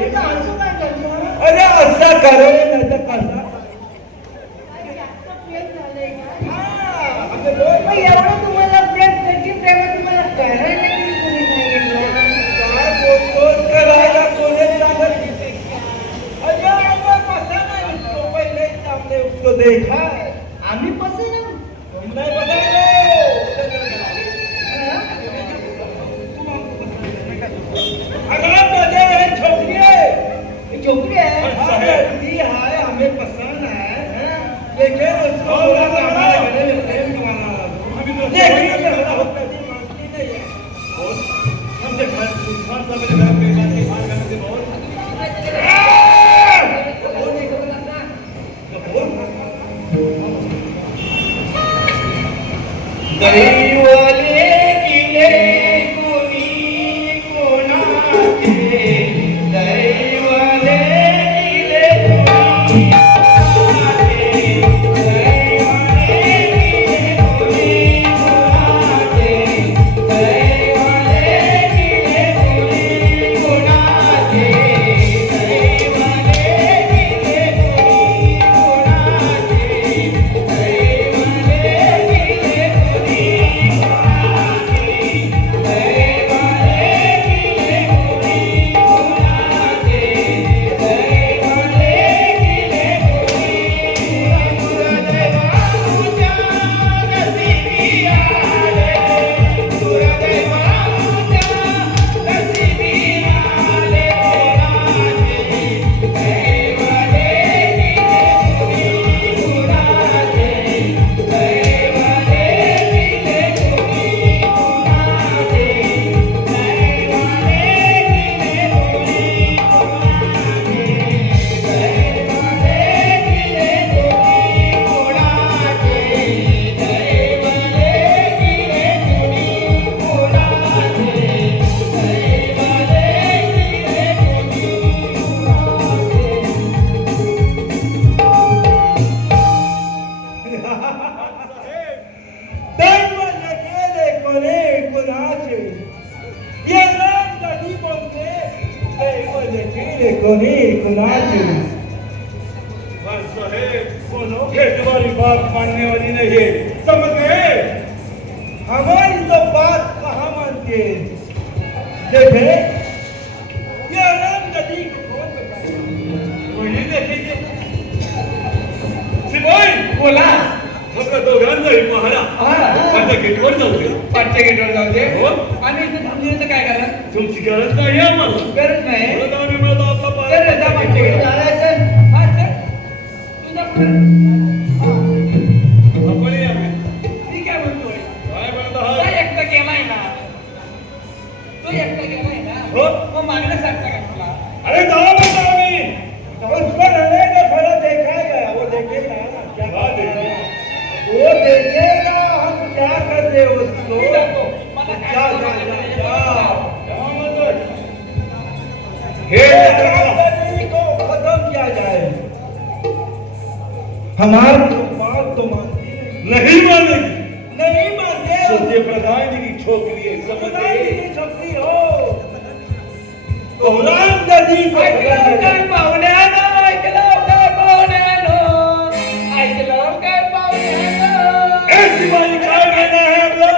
लेकिन हो कधी मानती नाही आहे. आमच्या खान साहेबांच्या घरात प्रेमाची फार घालते भाऊ. दैवाले किले कोणी कोणाचे दैवाले किले कोणी कोणाचे दैवाले किले कोणी कोणाचे दैवाले किले कोणी कोणाचे दैवाले किले कोणी कोणाचे कोणी कुणाची ये तुम्हारी बात मानने वाली नहीं है, समझ गए? हमारी तो बात कहाँ मानते? देखे ये राम नदी को कौन बताएगा? वही देखेंगे। सिपाही बोला फक्त दोघांचाही पहारा माझ्या गेटवर जाऊ दे. पाचच्या गेटवर जाऊ दे. हो. आणि इथे थांबली तर काय करा? तुमची गरज नाही आम्हाला. गरज नाही. परत आम्ही मिळतो आपला चल रे, जा पाचच्या गेटवर. हा, चल. तू जा पुढे. आपण या. मी काय म्हणतोय? काय म्हणत तो आहात? एकटा गेलाय ना. तो एकटा गेलाय ना. हो. मग मागणं सांगता का तुला? अरे जाओ बेटा अभी उस पर रहने का फला देखा गया वो देखेगा ना क्या देखेगा वो देखेगा हम क्या कर रहे उसको मी जातो. मला काय जा बोलायचं जा नाही. जा हे राजनीति को खत्म किया जाए हमारी बात तो मानती नहीं मानेगी नहीं मानते सत्य प्रधान की छोकरी है समझे छोकरी हो तो राम नदी को ऐकलं काय पाहुण्यानो? ऐकलं काय पाहुण्यानो? ऐकलं काय पाहुण्यानो? ऐसी बाई काय कहना है आपलं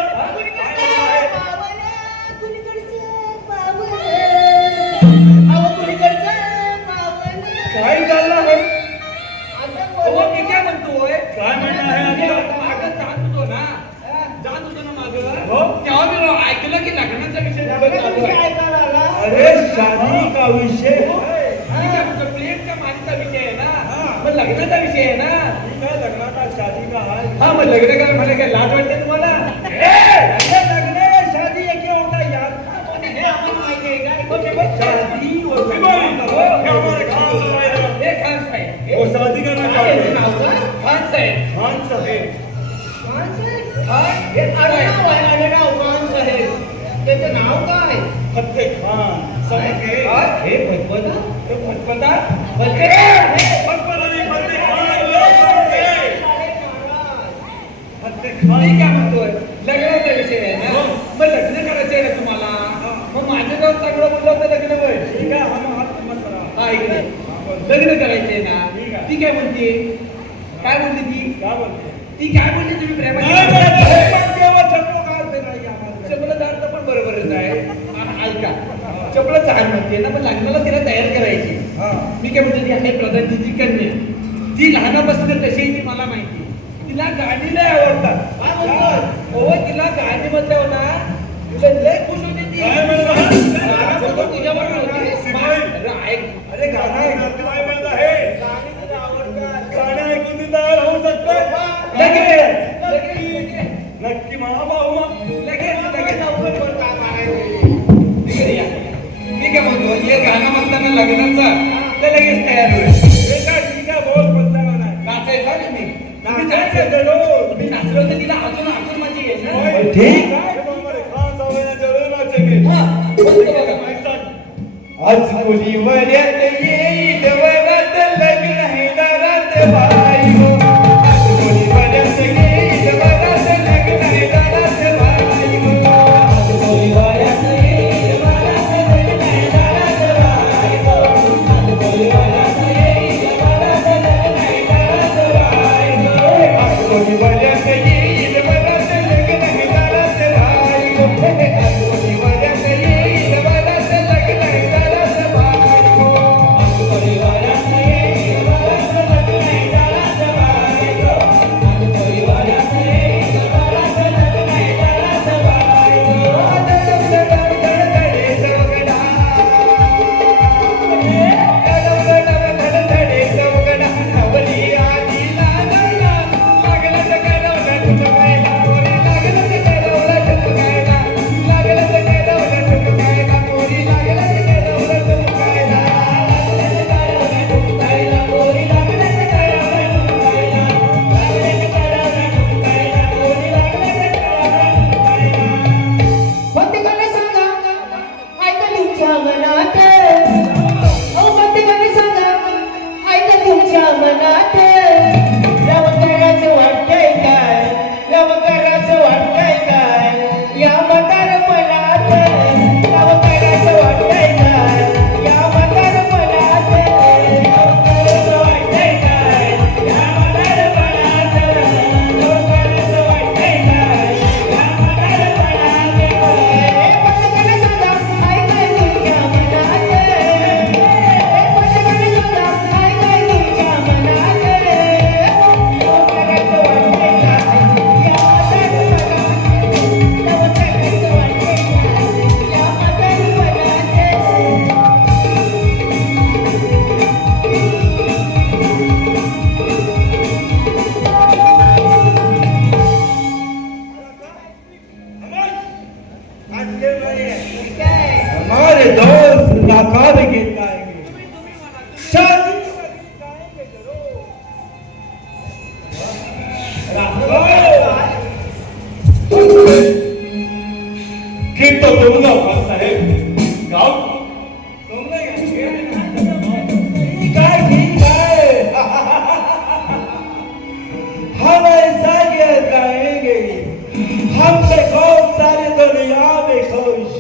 काय चाललं आहे अहो, मी काय म्हणतोय? काय म्हणणं आहे मी आपलं? मागं जात होतो ना. जात होतो ना मागं. हो. तेव्हा मी ऐकलं की लग्नाचा विषय चालू आहे. अरे शादी का विषय है मी काय म्हणतो, प्रेमच्या माझीचा विषय आहे ना. मग लग्नाचा विषय आहे ना. ठीक है लगना शादी का हाल हा, मग लग्न करायला मला काय लाज वाटते तुम्हाला? अरे लगने में शादी है क्या होता है यार हे आम्हाला माहिती आहे का? ओके, बस. शादी होती है हमारे खान साहब हे खान साहेब. वो शादी करना काय चाहते नाव हैं का? खान साहेब. खान साहेब खान हे त्याचं नाव काय? फत्ते खान समझ गए हे भगवता? हे भगवता? फत्ते खान लोग समझ गए फत्ते खान मी काय म्हणतोय, लग्नाचा विषय आहे ना. मग लग्न करायचंय ना तुम्हाला. मग माझं गाव चांगलं बोललं तर लग्न होय. ठीक है हम हाथ मत रहा हा, इकडे लग्न करायचंय ना. ठीक आहे. ती काय म्हणते? काय म्हणते ती? क्या बोलते ती काय म्हणते तुम्ही प्रेमाची? चपलाचा अर्थ पण बरोबरच आहे. ऐका, चपलाचा हार म्हणते ना, पण लग्नाला तिला तयार करायची. मी काय म्हणते, ती आहे प्रधानजीची कन्या. ती लहानापासून तशी ती मला माहिती. तिला गाणी लय आवडतात. हो, तिला गाणी म्हटल्यावर ना तुला लय खुश होते ती. काय म्हणत? लहानापासून तुझ्याबरोबर होती. ऐक, अरे गाना काय म्हणत आहे गाणं ऐकून तयार होऊ शकतं लगेच. नक्की इकडे या. मी काय म्हणतो हे गाणं म्हणताना लग्नाचं तर लगेच तयार होईल. नाचायचा का मी? मी नाचलो तर तिला अजून अजून मजा येईल ना. ठीक हा, बोलतो बघा. आज मुली वऱ्यात येईल वरात लग्न आहे दारात बाई हो. आज मुली वऱ्यात येईल वरात लग्न आहे दारात बाई हो. आज मुली वऱ्यात येईल वरात लग्न आहे दारात बाई हो. आज मुली वऱ्यात येईल वरात लग्न आहे दारात बाई हो. आज मुली वऱ्यात येईल वरात लग्न आहे दारात बाई हो. आज मुली वऱ्यात येईल वरात लग्न आहे दारात बाई हो. आज मुली वऱ्यात येईल वरात लग्न आहे दारात बाई हो. आज मुली वऱ्यात येईल वरात लग्न आहे दारात बाई हो. धडधडे चौघडा धडधडे चौघडा नवली आली लागला लागलं तर करवलं ठुमकायला पोरी लागलं तर करवलं ठुमकायला लागलं तर करवलं ठुमकायला पोरी लागलं तर करवलं ठुमकायला लागलं तर करवलं ठुमकायला पोरी लागलं तर करवलं ठुमकायला लागलं तर करवलं ठुमकायला पोरी लागलं तर करवलं ठुमकायला. प्रत्येकाने सांगा ऐका तुमच्या मनात अहो प्रत्येकाने सांगा ऐका तुमच्या मनात लवकरच वाटतंय काय लवकरच वाटतंय काय या म्हातारपणात लवकरच वाटतंय काय या म्हातारपणात लवकरच वाटतंय काय या म्हातारपणात लवकरच वाटतंय काय या म्हातारपणात प्रत्येकाने सांगा ऐका तुमच्या मनात प्रत्येकाने सांगा ऐका तुमच्या मनात लवकरच वाटतंय काय या म्हातारपणात लवकरच वाटतंय काय या म्हातारपणात हमारे दोस्त नाकाब गीत गाएंगे शादी गाएंगे जरूर गीत तो तुम गाओ साहेब गाओ तुमने ठीक है हम ऐसा गीत गाएंगे हमसे बहुत सारी दुनिया में खुश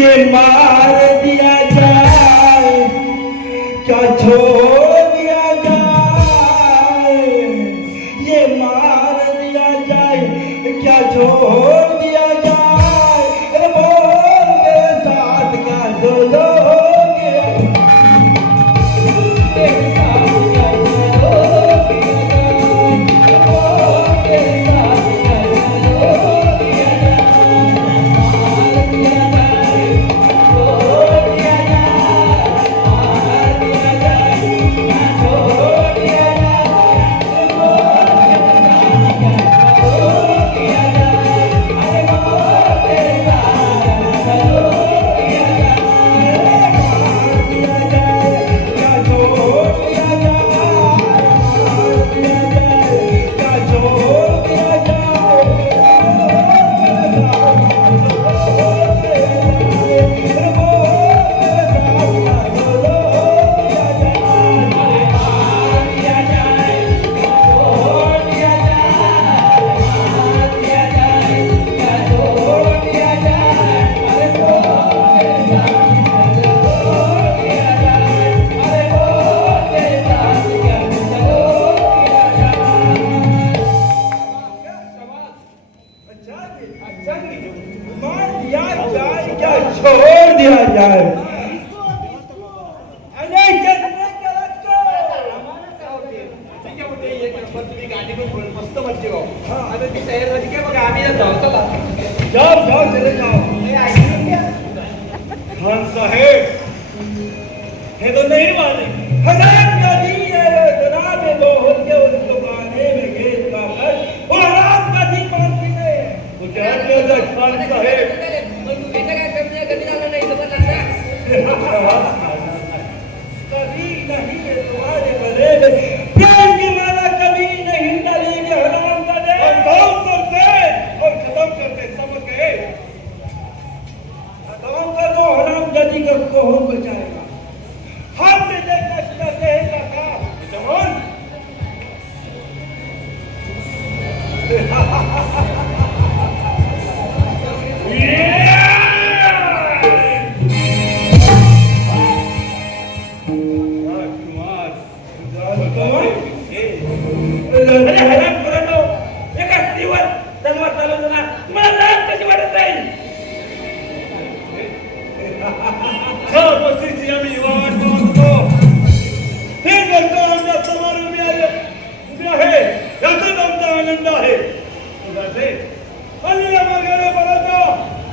ये मार दिया जाए क्या छोड़ दिया जाए ये मार दिया जाए क्या छोड़ दिया जाए अरे बोल मेरे साथ क्या सोलो छोड़ दिया जाए जाओ जाओ चले जाओ खान साहेब है तो नहीं माने हजार नदी है जनाब बहुत के उस गाने में गए अरे हराम पुराणो, एका स्त्रीवर तलवार चालवताना मला लाज कशी वाटत नाही? ह्या गोष्टीची आम्ही वाट पाहत होतो. हे गोष्ट आमच्या समोर उभी आहे याचाच आमचा आनंद आहे. उगाचे आणि या मार्गाने बोलतो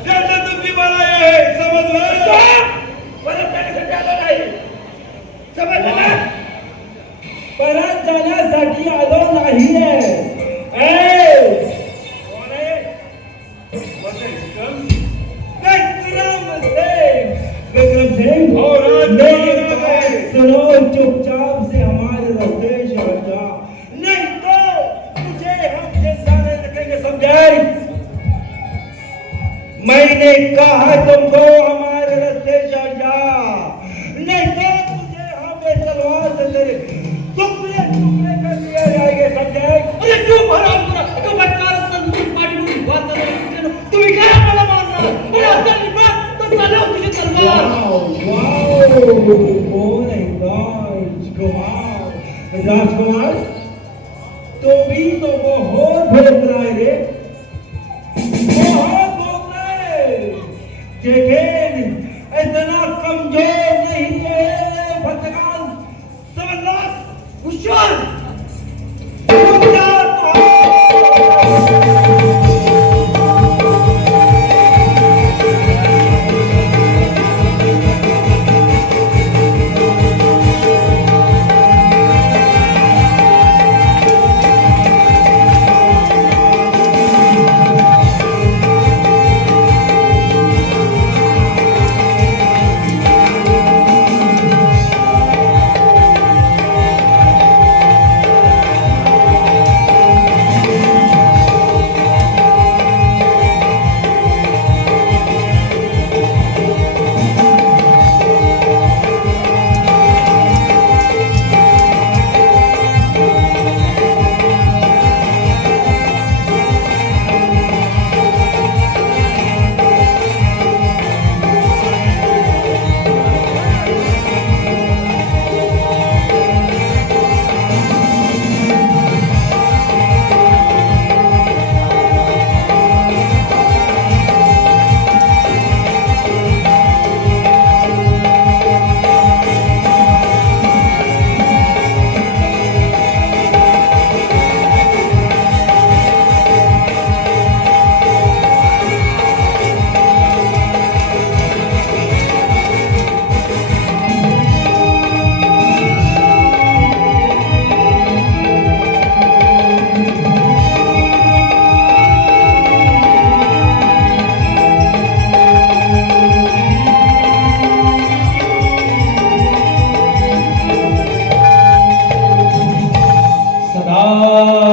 याचा तुमची भलाई आहे. समजलं? परत जाण्यासाठी आलो नाही. समजलं ना? परत जाण्यासाठी आलो नाहीये. कोण आहे? कोणते विक्रम? विक्रम सिंह, और आज मेरी कौन बात है? सुनो, चुपचाप से हमारे रास्ते से हट जा, नहीं तो तुझे हम ये सारे रखेंगे, समझे? मैंने कहा तुमको हमारे रास्ते से हट जा, नहीं तो तुझे हम ये तलवार से तेरे टुकड़े टुकड़े कर दिए जाएंगे, समझे? अरे चूप हराम करा तो बटकार संतून पाठीवरून बात करणार तुम्ही काय मला मारणार अरे आता निघा तर चालव तुझी तलवार कौन है राजकुमार? राजकुमार, तो भी तो बहुत भोग रहा है रे, बहुत भोग रहा है, लेकिन इतना कमजोर नहीं है भटकाल, समझना? हुशार रुक जा तो। सदा